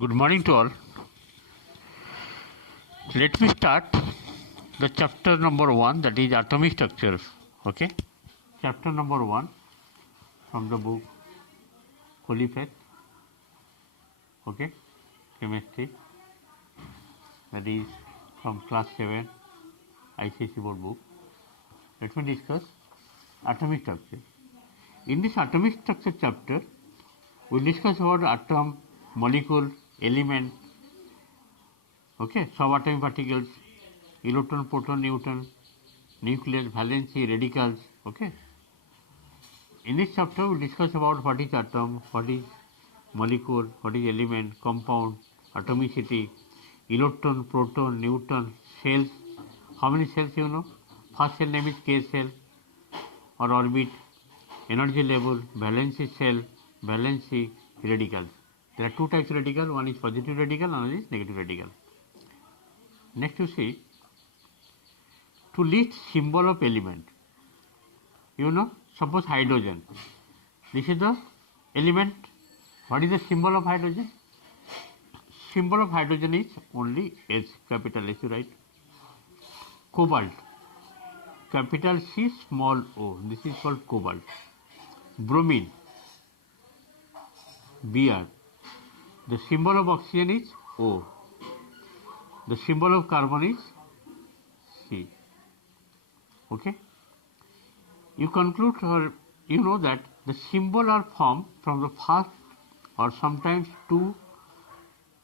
Good morning to all. Let me start the chapter number 1, that is atomic structures. Okay, chapter number 1 from the book Holy Faith. Okay, chemistry, that is from class 7 ICSE board book. Let me discuss atomic structure. In this atomic structure chapter, we discuss about atom, molecule, element, okay, subatomic particles, electron, proton, neutron, nucleus, valency, radicals. Okay. In this chapter, we discuss about what is atom, what is molecule, what is element, compound, atomicity, electron, proton, neutron, cells. How many cells you know? First cell name is K cell or orbit, energy level, valency cell, valency, radicals. There are two types of radical. One is positive radical, another is negative radical. Next you see, to list symbol of element. You know, suppose hydrogen. This is the element. What is the symbol of hydrogen? Symbol of hydrogen is only H, capital H, right? Cobalt, capital C, small o. This is called cobalt. Bromine, Br. The symbol of oxygen is O. The symbol of carbon is C. Okay. You conclude or you know that the symbol are formed from the first or sometimes two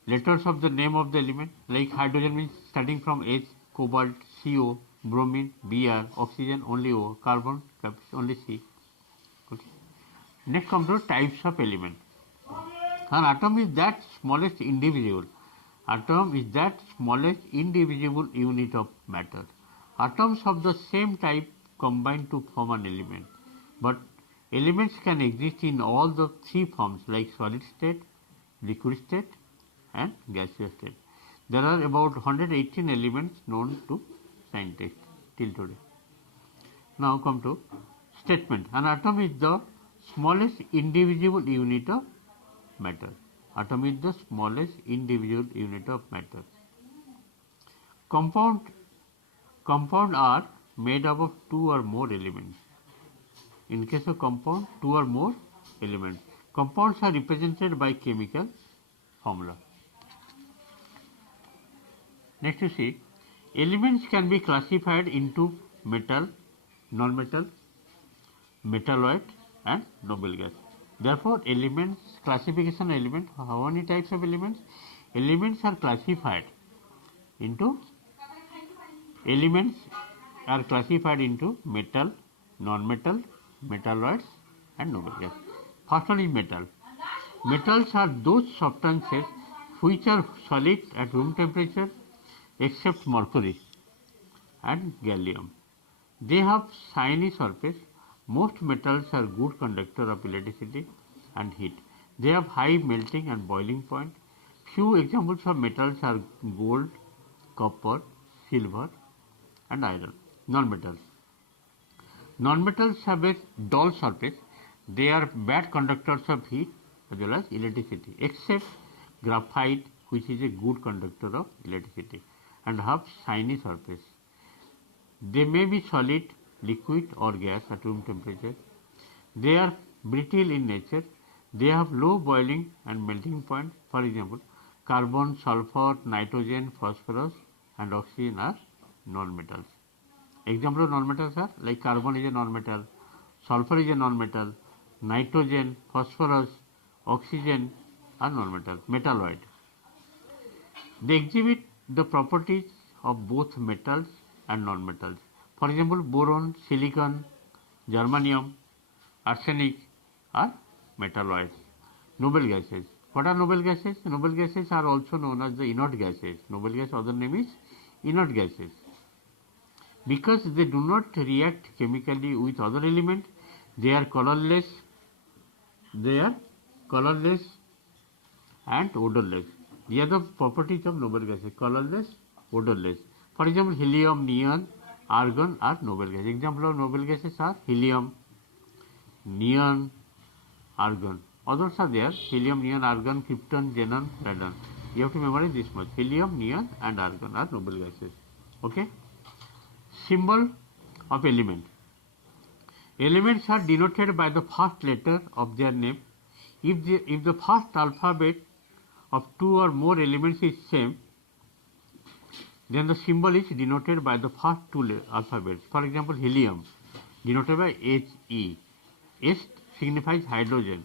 letters of the name of the element, like hydrogen means starting from H, cobalt, CO, bromine, Br, oxygen only O, carbon only C. Okay. Next comes to types of element. An atom is that smallest indivisible. Atom is that smallest indivisible unit of matter. Atoms of the same type combine to form an element. But elements can exist in all the three forms like solid state, liquid state and gaseous state. There are about 118 elements known to scientists till today. Now come to statement. An atom is the smallest indivisible unit of matter. Atom is the smallest indivisible unit of matter. Compound are made up of two or more elements. In case of compound, two or more elements. Compounds are represented by chemical formula. Next you see, elements can be classified into metal, non-metal, metalloid and noble gas. Therefore, elements, classification element, how many types of elements? Elements are classified into metal, non-metal, metalloids and noble gas. First one is metal. Metals are those substances which are solid at room temperature except mercury and gallium. They have shiny surface. Most metals are good conductor of electricity and heat. They have high melting and boiling point. Few examples of metals are gold, copper, silver and iron. Non-metals. Non-metals have a dull surface. They are bad conductors of heat as well as electricity, except graphite, which is a good conductor of electricity and have shiny surface. They may be solid, liquid or gas at room temperature. They are brittle in nature. They have low boiling and melting point. For example, carbon, sulfur, nitrogen, phosphorus and oxygen are non-metals. Example of non-metals are like carbon is a non-metal, sulfur is a non-metal, nitrogen, phosphorus, oxygen are non-metal, metalloid. They exhibit the properties of both metals and non-metals. For example, boron, silicon, germanium, arsenic are metalloids. Noble gases. What are noble gases? Noble gases are also known as the inert gases. Noble gas other name is inert gases. Because they do not react chemically with other elements, they are colorless and odorless. These are the properties of noble gases, colorless, odorless. For example, helium, neon, argon are noble gases. Example of noble gases are helium, neon, argon. Others are there: helium, neon, argon, krypton, xenon, radon. You have to memorize this much: helium, neon, and argon are noble gases. Okay. Symbol of element. Elements are denoted by the first letter of their name. If the first alphabet of two or more elements is same, then the symbol is denoted by the first two alphabets. For example, helium denoted by He. S signifies hydrogen.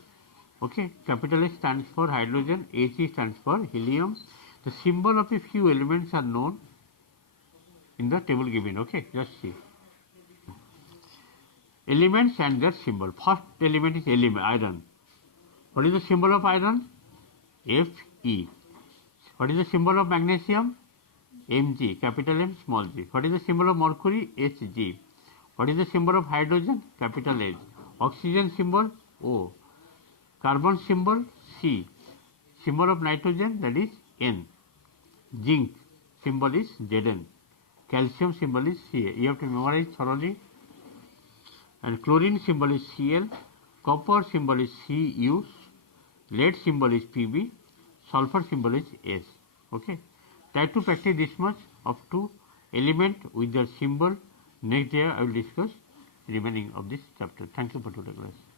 Okay, capital S stands for hydrogen, He stands for helium. The symbol of a few elements are known in the table given. Okay, just see. Elements and their symbol. First element is iron. What is the symbol of iron? Fe. What is the symbol of magnesium? Mg, capital M, small g. What is the symbol of mercury? Hg. What is the symbol of hydrogen? Capital H. Oxygen symbol? O. Carbon symbol? C. Symbol of nitrogen, that is N. Zinc symbol is Zn. Calcium symbol is Ca. You have to memorize thoroughly. And chlorine symbol is Cl. Copper symbol is Cu. Lead symbol is Pb. Sulfur symbol is S. Okay. Try to practice this much of two element with their symbol. Next day I will discuss remaining of this chapter. Thank you for today's class.